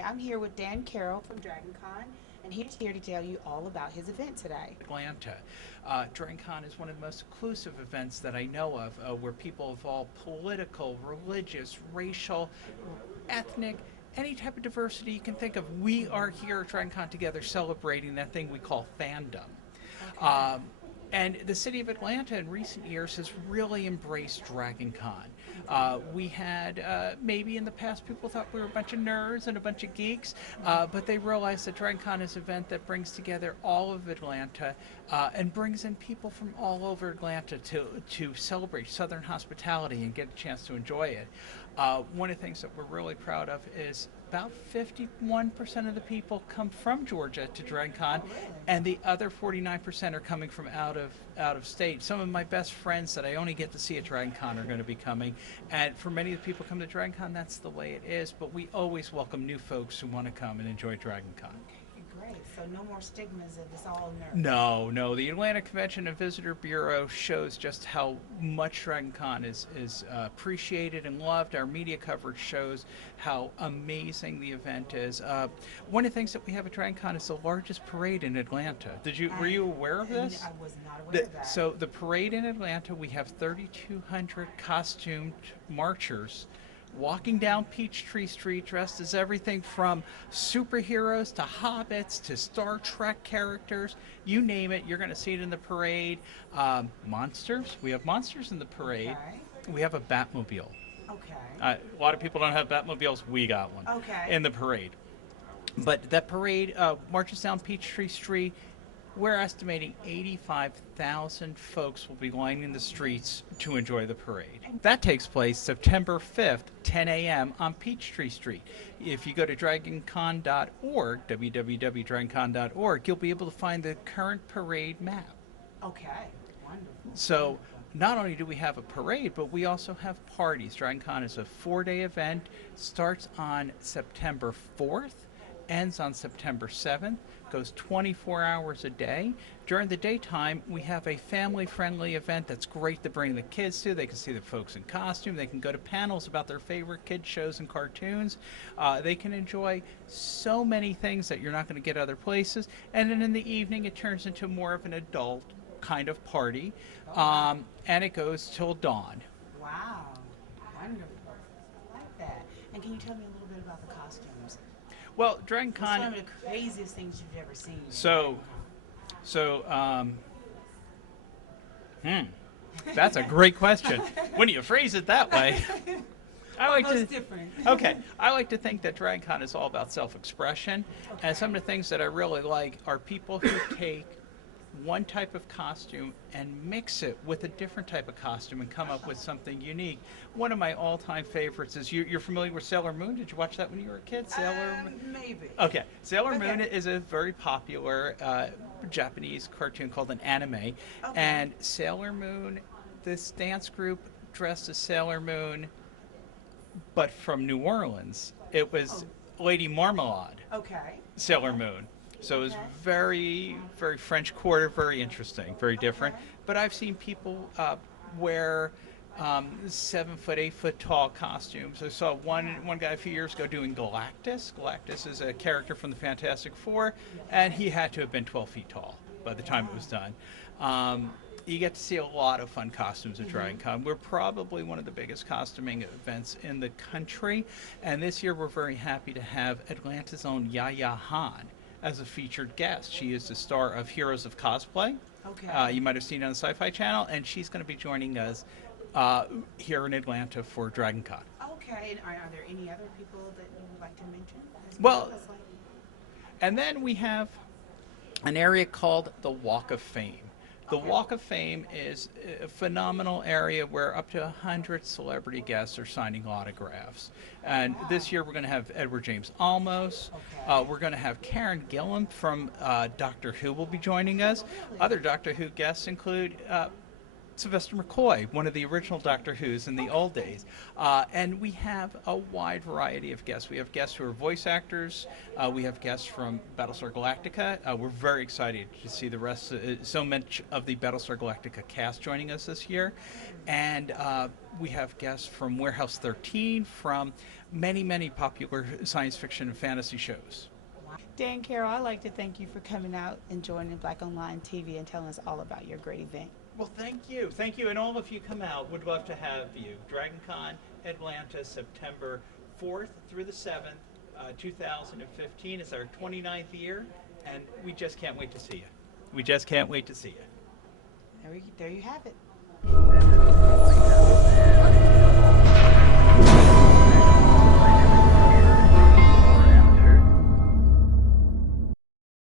Hi, I'm here with Dan Carroll from Dragoncon, and he's here to tell you all about his event today. Atlanta. Dragoncon is one of the most inclusive events that I know of, where people of all political, religious, racial, ethnic, any type of diversity you can think of, we are here at Dragoncon together celebrating that thing we call fandom. Okay. Um, and the city of Atlanta in recent years has really embraced Dragon Con. We had, maybe in the past, people thought we were a bunch of nerds and a bunch of geeks, but they realized that Dragon Con is an event that brings together all of Atlanta and brings in people from all over Atlanta to celebrate Southern hospitality and get a chance to enjoy it. One of the things that we're really proud of is about 51% of the people come from Georgia to DragonCon, Oh, really? and the other 49% are coming from out of state. Some of my best friends that I only get to see at DragonCon are going to be coming, and for many of the people who come to DragonCon, that's the way it is. But we always welcome new folks who want to come and enjoy DragonCon. Okay, great. So no more stigmas of it's all nerds. No, no. The Atlanta Convention and Visitor Bureau shows just how much DragonCon is appreciated and loved. Our media coverage shows how amazing the event is. One of the things that we have at DragonCon is the largest parade in Atlanta. Were you aware of this? I was not aware of that. So the parade in Atlanta, we have 3,200 costumed marchers walking down Peachtree Street dressed as everything from superheroes to hobbits to Star Trek characters. You name it, you're going to see it in the parade. Monsters. We have monsters in the parade. Okay. We have a Batmobile. Okay. A lot of people don't have Batmobiles. We got one Okay. in the parade. But that parade marches down Peachtree Street. We're estimating 85,000 folks will be lining the streets to enjoy the parade. That takes place September 5th, 10 a.m. on Peachtree Street. If you go to dragoncon.org, www.dragoncon.org, you'll be able to find the current parade map. Okay. Wonderful. So not only do we have a parade, but we also have parties. DragonCon is a 4-day event, starts on September 4th, ends on September 7th, goes 24 hours a day. During the daytime, we have a family-friendly event that's great to bring the kids to. They can see the folks in costume. They can go to panels about their favorite kid shows and cartoons. They can enjoy so many things that you're not going to get other places. And then in the evening, it turns into more of an adult kind of party, and it goes till dawn. Wow. Wonderful. I like that. And can you tell me a little bit about the costumes? Well, What's DragonCon. some of the craziest things you've ever seen? So, that's a great question. When you phrase it that way, I like to. Different. Okay, I like to think that DragonCon is all about self-expression, and some of the things that I really like are people who take one type of costume and mix it with a different type of costume and come up with something unique. One of my all-time favorites is you're familiar with Sailor Moon. Did you watch that when you were a kid? Sailor Moon? Maybe. Okay, Sailor Okay. Moon is a very popular Japanese cartoon called an anime, Okay. and Sailor Moon, this dance group dressed as Sailor Moon, but from New Orleans. It was Lady Marmalade, Okay. Sailor Moon. So it was Okay. very, very French Quarter, very interesting, very different. Okay. But I've seen people wear 7 foot, 8 foot tall costumes. I saw one guy a few years ago doing Galactus. Galactus is a character from the Fantastic Four, and he had to have been 12 feet tall by the time it was done. You get to see a lot of fun costumes at DragonCon. We're probably one of the biggest costuming events in the country, and this year we're very happy to have Atlanta's own Yaya Han as a featured guest. She is the star of Heroes of Cosplay. Okay. You might have seen it on the Sci-Fi Channel, and she's going to be joining us here in Atlanta for DragonCon. Okay. And are there any other people that you would like to mention? Well, That's like- And then we have an area called the Walk of Fame. The Okay. Walk of Fame is a phenomenal area where up to 100 celebrity guests are signing autographs. And this year we're going to have Edward James Olmos. Okay. We're going to have Karen Gillan from Doctor Who will be joining us. Really? Other Doctor Who guests include Sylvester McCoy, one of the original Doctor Who's in the old days. And we have a wide variety of guests. We have guests who are voice actors. We have guests from Battlestar Galactica. We're very excited to see the rest, so much of the Battlestar Galactica cast joining us this year. And we have guests from Warehouse 13, from many, many popular science fiction and fantasy shows. Dan Carroll, I'd like to thank you for coming out and joining Black Online TV and telling us all about your great event. Well, thank you. Thank you. And all of you come out. Would love to have you. Dragoncon, Atlanta, September 4th through the 7th, 2015. It's our 29th year, and we just can't wait to see you. We just can't wait to see you. There you have it.